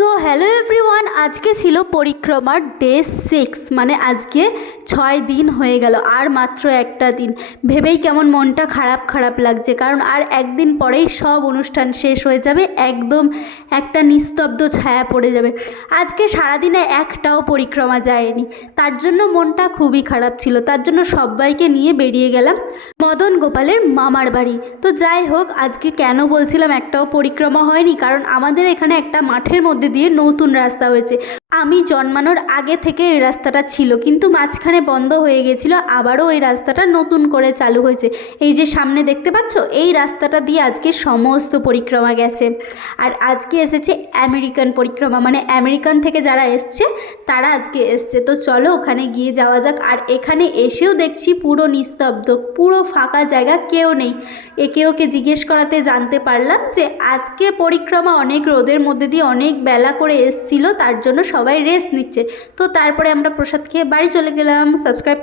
So hello everyone, আজকে ছিল পরিক্রমার day 6, মানে আজকে 6 দিন হয়ে গেল, আর মাত্র একটা দিন। ভেবেই কেমন মনটা খারাপ খারাপ লাগছে, কারণ আর একদিন পরেই সব অনুষ্ঠান শেষ হয়ে যাবে, একদম একটা নিস্তব্ধ ছায়া পড়ে যাবে। আজকে সারাদিনে একটাও পরিক্রমা যায়নি, তার জন্য মনটা খুবই খারাপ ছিল। তার জন্য সবাইকে নিয়ে বেরিয়ে গেলাম মদন গোপালের মামার বাড়ি। তো যাই হোক, আজকে কেন বলছিলাম একটাও পরিক্রমা হয়নি, কারণ আমাদের এখানে একটা মাঠের মধ্যে দিয়ে নতুন রাস্তা হয়েছে। আমি জন্মানোর আগে থেকে এই রাস্তাটা ছিল, কিন্তু মাঝখানে বন্ধ হয়ে গেছিলো, আবারও এই রাস্তাটা নতুন করে চালু হয়েছে। এই যে সামনে দেখতে পাচ্ছ, এই রাস্তাটা দিয়ে আজকে সমস্ত পরিক্রমা গেছে। আর আজকে এসেছে আমেরিকান পরিক্রমা, মানে আমেরিকান থেকে যারা এসছে তারা আজকে এসছে। তো চলো ওখানে গিয়ে যাওয়া যাক। আর এখানে এসেও দেখছি পুরো নিস্তব্ধ, পুরো ফাঁকা জায়গা, কেউ নেই। একে ওকে জিজ্ঞেস করাতে জানতে পারলাম যে আজকে পরিক্রমা অনেক রোদের মধ্যে দিয়ে অনেক বেলা করে এসছিল, তার জন্য সবাই রেস্ট নিচ্ছে। তো তারপরে আমরা প্রসাদ খেয়ে বাড়ি চলে গেলাম। সাবস্ক্রাইব